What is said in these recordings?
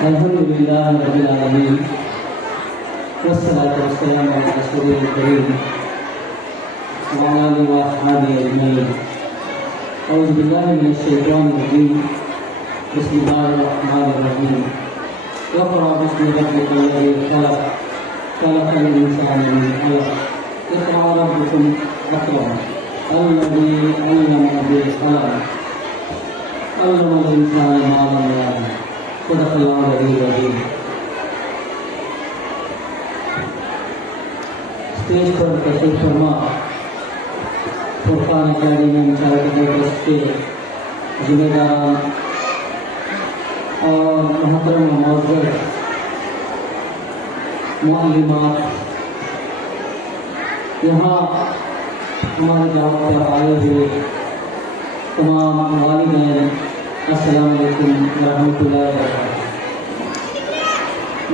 الحمد لله رب العالمين والصلاة والسلام على رسوله الكريم وعلى آله وأصحابه أجمعين. أعوذ بالله من الشيطان الرجيم. بسم الله الرحمن الرحيم. اقرأ باسم ربك الذي خلق الإنسان من علق. اقرأ ربكم أكرم الذي علم بالقلم علم الإنسان ما لم يعلم. صدق اللہ العلی العظیم. اسٹیج پر تشریف فرما فرقان اکیڈمی چیریٹیبل ٹرسٹ کے ذمہ داران اور محترم معزز معلمات، یہاں ہماری دعوت پر آئے ہوئے تمام والدین، السلام علیکم ورحمۃ اللہ وبرکاتہ.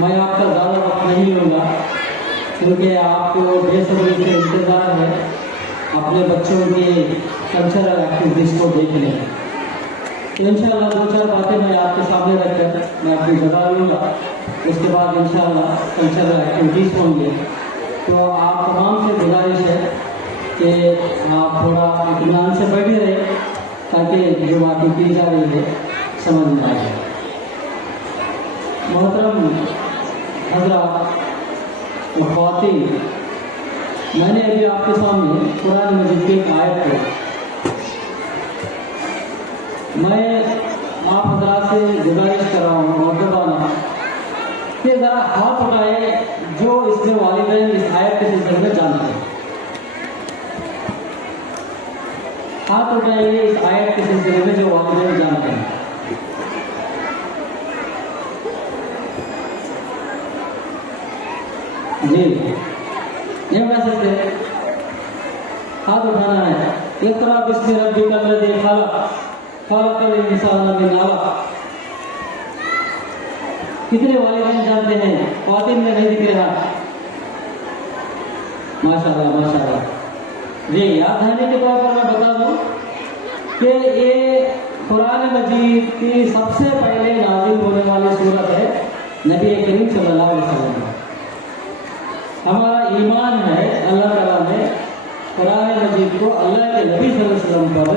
میں آپ کا زیادہ وقت نہیں لوں گا کیونکہ آپ کو بے صبری سے انتظار ہے اپنے بچوں کے کلچرل ایکٹیویٹیز کو دیکھنے. انشاءاللہ دو چار باتیں میں آپ کے سامنے رکھ کر میں اپنی جگہ لوں گا. اس کے بعد انشاءاللہ کلچرل ایکٹیویٹیز ہوں گے. تو آپ تمام سے گزارش ہے کہ آپ تھوڑا اطمینان سے بیٹھے رہیں تاکہ جو باتیں کی جا رہی ہے سمجھ میں آ جائے. محترم حضرات و خواتین، میں نے ابھی آپ کے سامنے قرآن مجید کی ایک آیت کو میں آپ حضرات سے گزارش کر رہا ہوں مؤدبانہ کہ ذرا ہاتھ اٹھائے جو اس میں والدین اس آیت کے سلسلے میں جانتے ہیں. ہاتھ اٹھائیے اس آیت کے سلسلے میں جو والدین جانتے ہیں. جی یہ اٹھا سکتے ہیں، ہاتھ اٹھانا ہے. اقرأ باسم ربک الذی خلق الانسان من علق. کتنے والدین جانتے ہیں؟ خواتین میں نہیں دکھ رہا. ماشاءاللہ ماشاءاللہ. جی یاد رہنے کے طور پر میں بتا دوں کہ یہ قرآن مجید کی سب سے پہلے نازل ہونے والی صورت ہے نبی کریم صلی اللہ علیہ وسلم. ہمارا ایمان ہے اللہ تعالیٰ نے قرآن مجید کو اللہ کے نبی صلی اللہ علیہ وسلم پر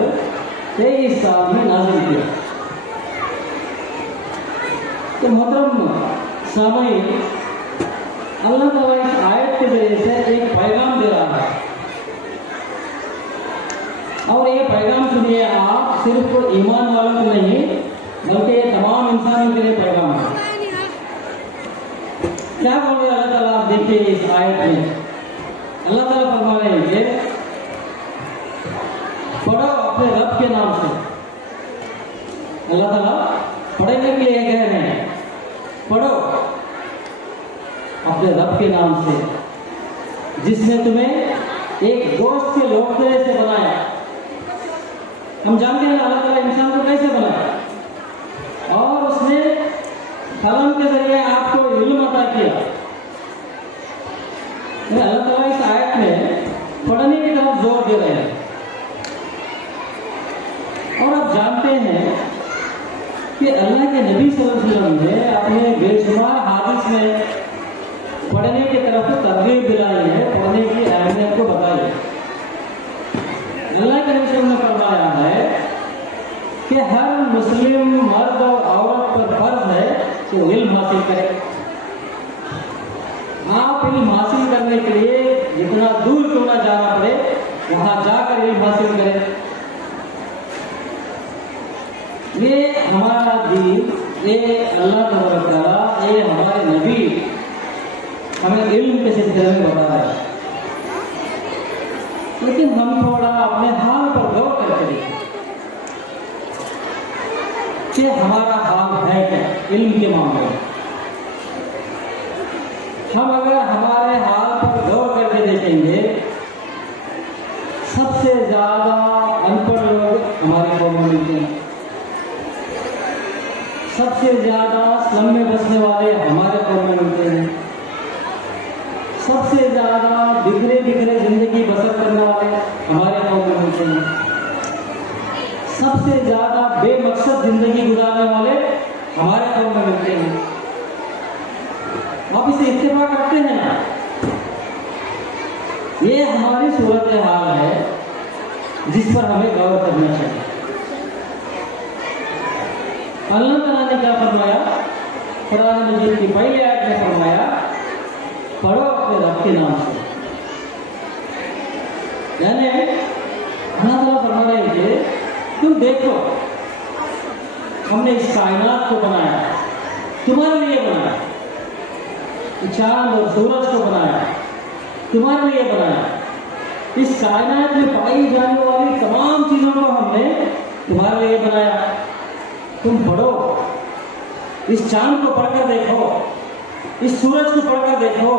23 سال میں نازل کیا. تو محترم سامعین، اللہ تعالیٰ اس آیت کے ذریعے سے ایک پیغام دے رہا ہے، اور یہ پیغام سنیے آپ صرف ایمان والوں کو نہیں بلکہ یہ تمام انسانوں کے لیے پیغام ہے. کیا بول رہے اللہ تعالیٰ؟ آپ دیکھیے اس آیت میں اللہ تعالیٰ فرما رہے ہیں کہ پڑھو اپنے رب کے نام سے. اللہ تعالیٰ پڑھنے کے لیے کہہ رہے ہیں پڑھو اپنے رب کے نام سے جس نے تمہیں ایک گوشت کے لوٹے سے بنایا. ہم جانتے ہیں اللہ تعالیٰ انسان کو کیسے بنایا، اور اس نے قلم کے ذریعے آپ کو علم عطا کیا. اللہ تعالیٰ اس آیت میں پڑھنے کی طرف زور دے رہے ہیں. اور آپ جانتے ہیں کہ اللہ کے نبی صلی اللہ علیہ وسلم نے اپنے بے شمار حدیث میں پڑھنے کی طرف ترغیب دلائی ہے، پڑھنے کی اہمیت کو بتائی ہے. اللہ کے نبی صلی اللہ علیہ وسلم نے فرمایا ہے کہ ہر مسلم مرد اور عورت پر فرض ہے کہ علم حاصل کرے. آپ علم حاصل کرنے کے لیے جتنا دور کیوں نہ جانا پڑے وہاں جا کر علم حاصل کرے. یہ ہمارا دین، یہ اللہ تعالیٰ، یہ ہمارے نبی ہمیں علم کے سلسلے میں بتا رہا ہے. لیکن ہم تھوڑا اپنے حال پر غور کر کے دیکھیں کہ ہمارا حال ہے کیا علم کے معاملے میں. ہم اگر ہمارے حال پر غور کر کے دیکھیں گے، سب سے زیادہ ان پڑھ لوگ ہماری قوم میں ملتے ہیں. سب سے زیادہ سلم میں بسنے والے ہمارے قوم میں ملتے ہیں. سب سے زیادہ بکھرے زندگی بسر کرنے والے ہمارے قوم میں ملتے ہیں. سب سے زیادہ بے مقصد زندگی گزارنے والے ہمارے قوم میں ملتے ہیں. سے اتفاق رکھتے ہیں نا، یہ ہماری صورتحال ہے جس پر ہمیں غور کرنا چاہیے۔ اللہ تعالیٰ نے کیا فرمایا؟ قرآن مجید کی پہلی آیت میں فرمایا پڑھو اپنے رب کے نام سے، یعنی اللہ تعالیٰ فرما رہے ہیں کہ تم دیکھو ہم نے اس کائنات کو بنایا، تمہارے لیے بنایا، چاند اور سورج کو بنایا، تمہارے لیے بنایا، اس کائنات میں پائی جانے والی تمام چیزوں کو ہم نے تمہارے لیے بنایا۔ تم پڑھو، اس چاند کو پڑھ کر دیکھو، اس سورج کو پڑھ کر دیکھو،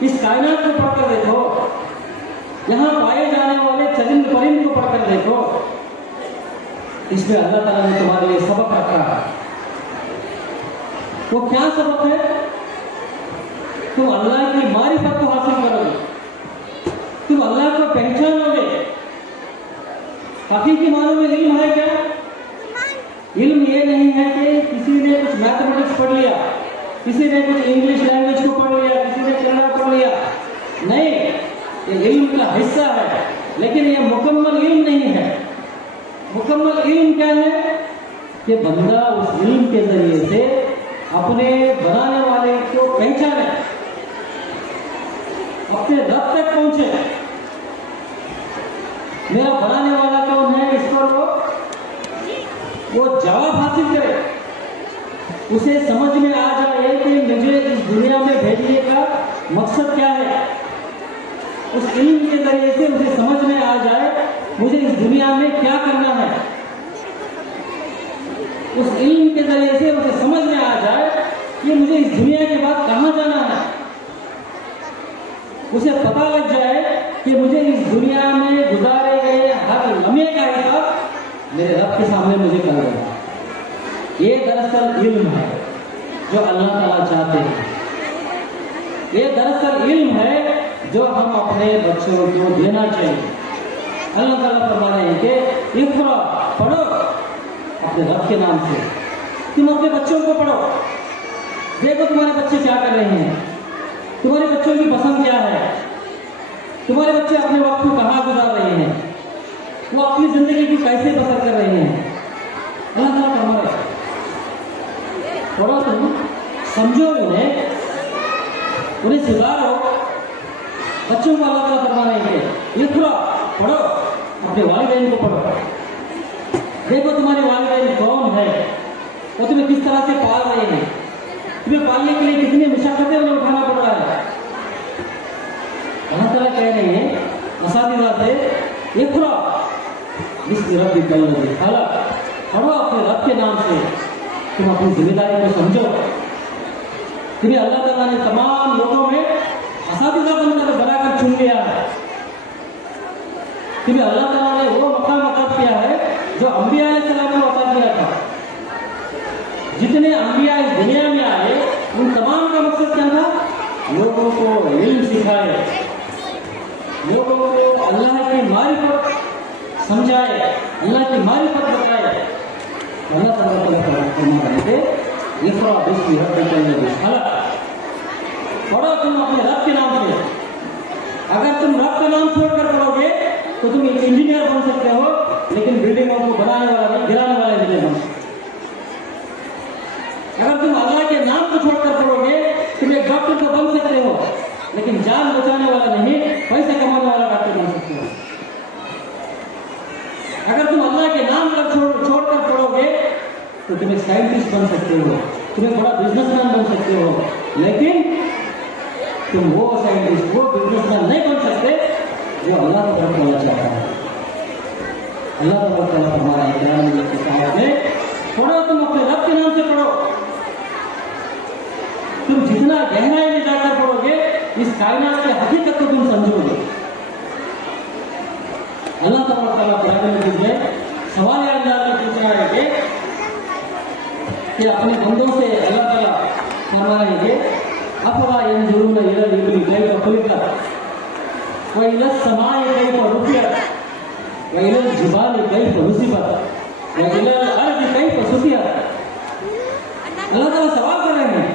اس کائنات کو پڑھ کر دیکھو، یہاں پائے جانے والے چرند پرند کو پڑھ کر دیکھو، اس میں اللہ تعالیٰ نے تمہارے لیے سبق رکھا ہے۔ وہ کیا سبق ہے؟ تم اللہ کی معرفت کو حاصل کرو گے، تم اللہ کو پہچانو گے۔ حقیقی معنوں میں علم ہے کیا؟ علم یہ نہیں ہے کہ کسی نے کچھ میتھمیٹکس پڑھ لیا، کسی نے کچھ انگلش لینگویج کو پڑھ لیا، کسی نے کنڑا پڑھ لیا، نہیں، یہ علم کا حصہ ہے لیکن یہ مکمل علم نہیں ہے۔ مکمل علم کیا ہے؟ کہ بندہ اس علم کے ذریعے سے اپنے بنانے والے کو پہچانے، اپنے رب تک پہنچے، میرا بنانے والا کون ہے، اس پر وہ جواب حاصل کرے، اسے سمجھ میں آ جائے کہ مجھے اس دنیا میں بھیجنے کا مقصد کیا ہے۔ اس علم کے ذریعے سے اسے سمجھ میں آ جائے مجھے اس دنیا میں کیا کرنا ہے، اس علم کے ذریعے سے اسے سمجھ میں آ جائے کہ مجھے اس دنیا کے بعد کہاں جانا ہے، اسے پتہ لگ جائے کہ مجھے اس دنیا میں گزارے گئے ہر لمحے کا حساب میرے رب کے سامنے مجھے کر رہا ہے۔ یہ دراصل علم ہے جو اللہ تعالیٰ چاہتے ہیں، یہ دراصل علم ہے جو ہم اپنے بچوں کو دینا چاہیے۔ اللہ تعالیٰ فرما رہے ہیں کہ اقرا، پڑھو اپنے رب کے نام سے۔ تم اپنے بچوں کو پڑھو، دیکھو تمہارے بچے کیا کر رہے ہیں، تمہارے بچوں کی پسند کیا ہے، تمہارے بچے اپنے وقت کو کہاں گزار رہے ہیں، وہ اپنی زندگی کو کیسے بسر کر رہے ہیں۔ اللہ تعالیٰ فرما رہے ہیں تھوڑا تم سمجھو، انہیں سدھارو۔ بچوں کو اللہ تعالیٰ فرما رہے ہیں کہ لکھو، پڑھو، اپنے والدین کو پڑھو، دیکھو تمہارے والدین کون ہے، وہ تمہیں کس طرح سے پال رہے ہیں، تمہیں پالنے کے لیے کتنی مشقتیں انہیں اٹھانا پڑ رہا ہے۔ اللہ تعالیٰ کہہ رہے ہیں اساتذہ سے، لکھو بسم ربک الذی خلق، پڑھو اپنے رب کے نام سے، تم اپنی ذمہ داری کو سمجھو۔ تمہیں اللہ تعالیٰ نے تمام لوگوں میں اساتذہ بنا کر چن لیا ہے، تمہیں اللہ تعالیٰ نے وہ مقام عطا کیا ہے جو انبیاء علیہ السلام کو عطا کیا تھا۔ جتنے انبیاء اس دنیا میں آئے ان تمام کا مقصد کیا تھا؟ لوگوں کو علم سکھائے، لوگوں کو اللہ کی معرفت سمجھائے، اللہ کی معرفت بتائے۔ اللہ تعالیٰ فرما رہے تھے اقرأ باسم ربک الذی خلق، پڑھو تم اپنے رب کے نام سے۔ اگر تم رب کا نام چھوڑ کر پڑھو گے تو تم انجینئر بن سکتے ہو لیکن بلڈنگوں کو بنانے والا نہیں، گرانے والا انجینئر بن سکتے۔ اگر تم اللہ کے نام کو چھوڑ کر پڑھو گے تم ایک ڈاکٹر تو بن سکتے ہو لیکن جان بچانے والا نہیں، پیسے کمانے والا ڈاکٹر بن سکتے ہو۔ اگر تم اللہ کے نام پر چھوڑ کر پڑھو گے تو تم ایک سائنٹسٹ بن سکتے ہو، تمہیں بڑا بزنس مین بن سکتے ہو، لیکن تم وہ سائنٹسٹ، وہ بزنس مین نہیں بن سکتے جو اللہ کو طرف ہونا چاہتا ہے۔ اللہ تعالیٰ ہمارا احترام میں پڑھو، تم اپنے رب کے نام سے پڑھو۔ تم جتنا گہرائی میں جا کر پڑھو گے اس کائنات کی حقیقت کو تم سمجھو گے۔ اللہ تعالیٰ قرآن مجید میں سوال انداز میں پوچھ رہا ہے کہ اپنے بندوں سے اللہ تعالیٰ فرما رہے ہیں افلا ينظرون الى الابل كيف خلقت والى السماء كيف رفعت والى الجبال كيف نصبت والى الارض كيف سطحت۔ اللہ تعالیٰ سوال کر رہے ہیں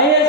IAS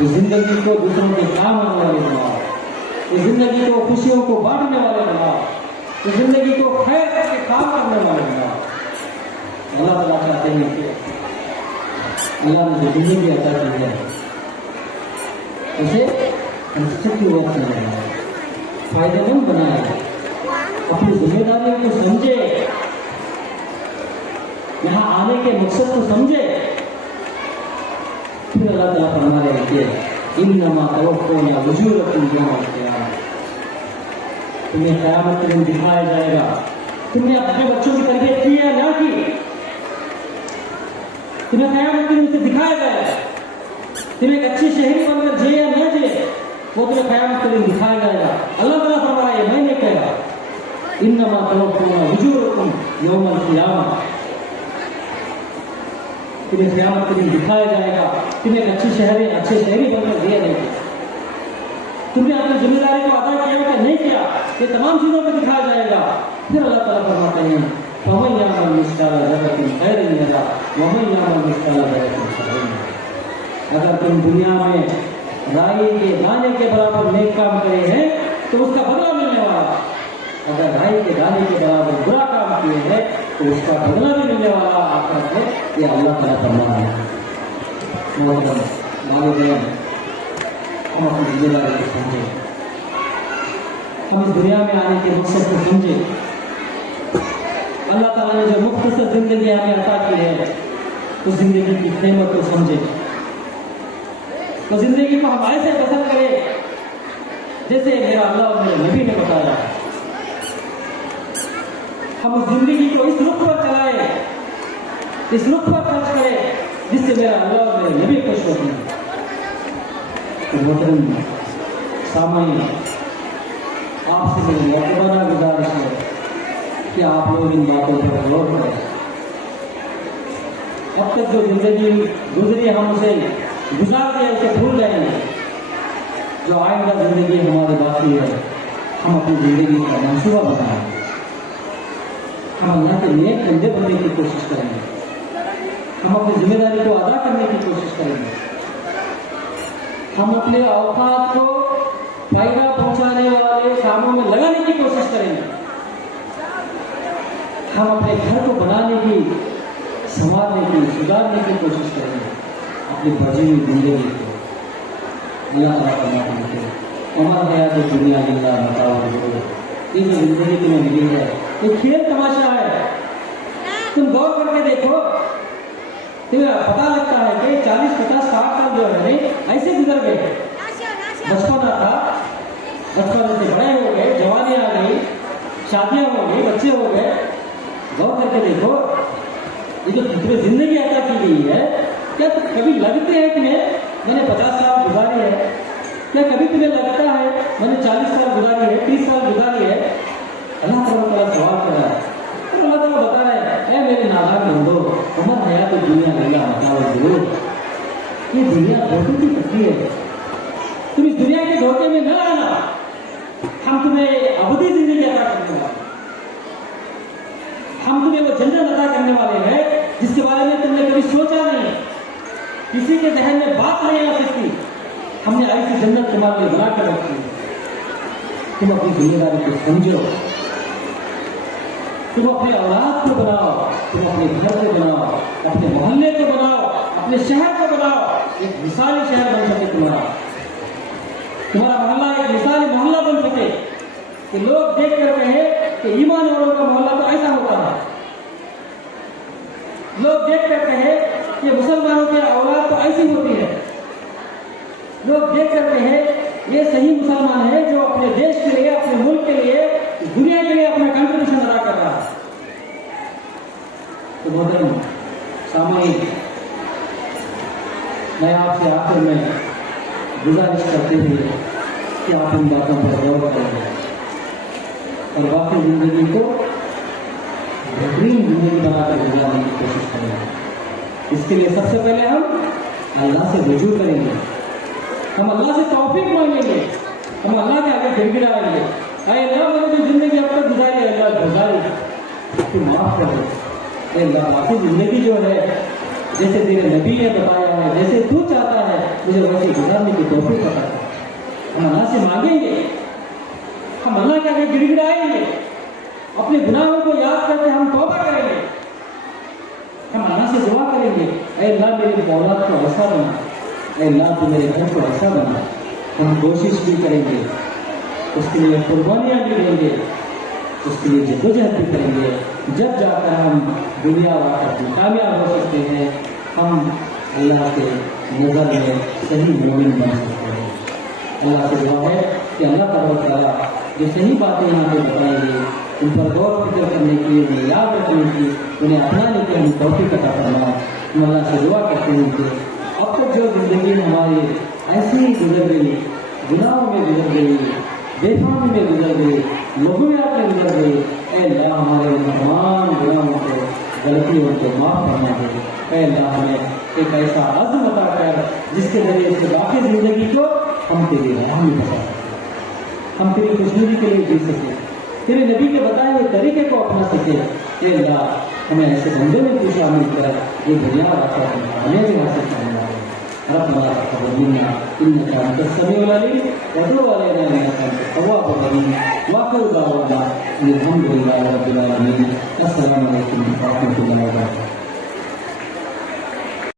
اس زندگی کو دوسروں کے کام آنے والے بناؤ، اس زندگی کو خوشیوں کو بانٹنے والے بناؤ، اس زندگی کو خیر کر کے کام کرنے والے بناؤ۔ اللہ تعالیٰ چاہتے ہیں کہ اللہ نے جو زندگی عطا کی ہے اسے کی وقت بنائے، فائدہ مند بنائے، اپنی ذمہ داریوں کو سمجھے، یہاں آنے کے مقصد کو سمجھے۔ پھر اللہ تعالیٰ فرما رہے ہیں کہ انما توفون اجورکم یوم القیامہ، تمہیں قیامت کے دن دکھایا جائے گا تم نے اپنے بچوں کی تربیت کی یا نہ کی، تمہیں قیامت کے دن سے دکھایا جائے گا، تمہیں ایک اچھی شہری بن کر جیے یا نہ جیے وہ تمہیں قیامت کے دن دکھایا جائے گا۔ اللہ تعالیٰ فرما رہا ہے میں نے کہا انما توفون اجورکم یوم القیامہ، تمہیں قیامت کے دن دکھایا جائے گا، تمہیں ایک اچھے شہری بن کر دیا جائے گا، تم نے اپنی ذمہ داری کو ادا کیا کہ نہیں کیا، یہ تمام چیزوں کو دکھایا جائے گا۔ پھر اللہ تعالیٰ فرماتے ہیں فَمَن يَعْمَلْ مِثْقَالَ ذَرَّةٍ خَيْرًا يَرَهُ وَمَن يَعْمَلْ مِثْقَالَ ذَرَّةٍ شَرًّا يَرَهُ۔ اگر تم دنیا میں رائی کے دانے کے برابر نیک کام کرے ہیں تو اس کا بدلہ ملنے والا، اگر رائی کے دانے کے برابر برا کام کیے ہیں تو اس کا بدلہ بھی ملنے والا آخرت ہے، یہ اللہ تعالیٰ فرما رہا ہے۔ والدین ہم اپنی ذمہ داری کو سمجھیں، ہم اس دنیا میں آنے کے مقصد کو سمجھیں۔ اللہ تعالیٰ نے جو مختصر زندگی ہمیں عطا کی ہے اس زندگی کی قیمت کو سمجھیں، تو زندگی کو ہم ایسے بسر کریں جیسے میرا اللہ اور میرے نبی نے بتایا، ہم اس زندگی کو اس رخ پر چلائیں، اس رخ پر خرچ کریں جس سے میرا اللہ اور میرے نبی خوش ہوتے ہیں۔ محترم سامعین، آپ سے میری یقیناً گزارش ہے کہ آپ لوگ ان باتوں پر غور کریں۔ اب تک جو زندگی گزری ہم اسے گزار دیں، اسے بھول رہے ہیں، جو آئندہ زندگی ہماری باقی ہے ہم اپنی زندگی کا منصوبہ بنائیں، ہم اللہ کے نیک بندے بننے کی کوشش کریں گے، ہم اپنی ذمہ داری کو ادا کرنے کی کوشش کریں گے، ہم اپنے اوقات کو فائدہ پہنچانے والے کاموں میں لگانے کی کوشش کریں گے، ہم اپنے گھر کو بنانے کی، سنوارنے کی، سدھارنے کی کوشش کریں گے، اپنی بچی ہوئی زندگی کو اللہ تعالیٰ فرماتے ہیں عمر حیات دنیا اللہ متاع الغرور، یہ جو زندگی تمہیں ملی ہے یہ کھیل تماشا ہے۔ تم غور کر کے دیکھو، تمہیں پتہ لگتا ہے کہ 40 50 60 سال جو ہے ایسے گزر گئے، بچپنا تھا، بچپن سے بڑے ہو گئے، جوانی آ گئی، شادیاں ہو گئی، بچے ہو گئے۔ غور کر کے دیکھو یہ جو تمہیں زندگی عطا کی گئی ہے، کیا کبھی لگتے ہیں تمہیں میں نے 50 سال گزاری ہے؟ کیا کبھی تمہیں لگتا ہے میں نے 40 سال گزاری ہے، 30 سال گزاری ہے؟ اللہ تعالیٰ سوال کر رہا ہے، اللہ تعالیٰ بتا رہا ہے اے میرے نادان بندو عمر حیات دنیا اللہ متاع الغرور، یہ دنیا دھوکے کی پکی ہے، تم اس دنیا کے دھوکے میں نہ آنا، ہم تمہیں ابدی زندگی عطا کرنے والے، ہم تمہیں وہ جنت عطا کرنے والے ہیں جس کے بارے میں تم نے کبھی سوچا نہیں، کسی کے ذہن میں بات نہیں آ سکتی، ہم نے ایسی جنت تمہارے لیے بنا کر رکھی ہے۔ تم اپنی ذمہ داری کو سمجھو، تم اپنے اولاد کو بناؤ، تم اپنے گھر کو بناؤ، اپنے محلے کو بناؤ، اپنے شہر کو بناؤ، ایک مثالی شہر بن سکے تمہارا محلہ ایک مثالی محلہ بن سکے کہ لوگ دیکھ کر کہیں کہ ایمان والوں کا محلہ تو ایسا ہوتا ہے، لوگ دیکھ کر کہیں کہ مسلمانوں کی اولاد تو ایسی ہوتی ہے، لوگ دیکھ کر کہیں یہ صحیح مسلمان ہے جو اپنے دیش کے لیے، اپنے ملک کے لیے، دنیا کے لیے اپنا کنٹریبیوشن ادا کر رہا ہے۔ تو محترم سامعین، میں آپ سے آخر میں گزارش کرتے ہوئے کہ آپ ان باتوں پر غور کریں اور باقی زندگی کو بہترین زندگی بنا کر گزارنے کی کوشش کریں۔ اس کے لیے سب سے پہلے ہم اللہ سے رجوع کریں گے، ہم اللہ سے توفیق مانگیں گے، ہم اللہ کے آگے گر گرائیں گے، اے اللہ میں نے جو زندگی اب تک گزاری ہے اللہ گزاری تو معاف کر دے، اے اللہ باقی زندگی جو ہے جیسے تیرے نبی نے بتایا ہے، جیسے تو چاہتا ہے مجھے ویسے گزارنے کی توفیق عطا کر. ہم اللہ سے مانگیں گے, ہم اللہ کے آگے گڑ گڑائیں گے, اپنے گناہوں کو یاد کر کے ہم توبہ کریں گے, ہم اللہ سے دعا کریں گے, اے اللہ میرے اولاد کو ایسا بنا, اے اللہ تو میرے گھر کو ایسا بنا. ہم کوشش بھی کریں گے, اس کے لیے قربانیاں بھی دیں گے, اس کے لیے جدوجہد بھی کریں گے. جب جا کر ہم دنیا اور آخرت میں کامیاب ہو سکتے ہیں, ہم اللہ کے نظر میں صحیح مومن بن سکتے ہیں. اللہ سے دعا ہے کہ اللہ تعالیٰ جو صحیح باتیں یہاں پہ بتائیں گے ان پر غور فکر کرنے کی, انہیں یاد رکھنے کی, انہیں اپنانے کی ہم توفیق عطا فرمائے. ہم اللہ سے دعا کرتے ہیں کہ اب تک جو زندگی ہماری ایسی ہی گزر گئی, گناہوں میں گزر گئی, بے فہمی میں گزر گئی, لغویات میں گزر گئی, اے اللہ ہمارے تمام گناہوں کو, غلطیوں کو معاف فرما دے. اے اللہ ہمیں ایک ایسا عزم عطا کر جس کے ذریعے سے باقی زندگی کو ہم تیری راہ میں بتا سکیں, ہم تیری خوشنودی کے لیے جی سکیں, تیرے نبی کے بتائے ہوئے طریقے کو اپنا سکیں. اے اللہ ہمیں ایسے بندے میں تو شامل کر یہ دنیا رکھا ہمیں بھی حاصل کرنا ہے. ربنا تقبل منا انك انت السميع العليم وتب علينا انك انت التواب الرحيم. واخر دعوانا الحمد لله رب العالمين.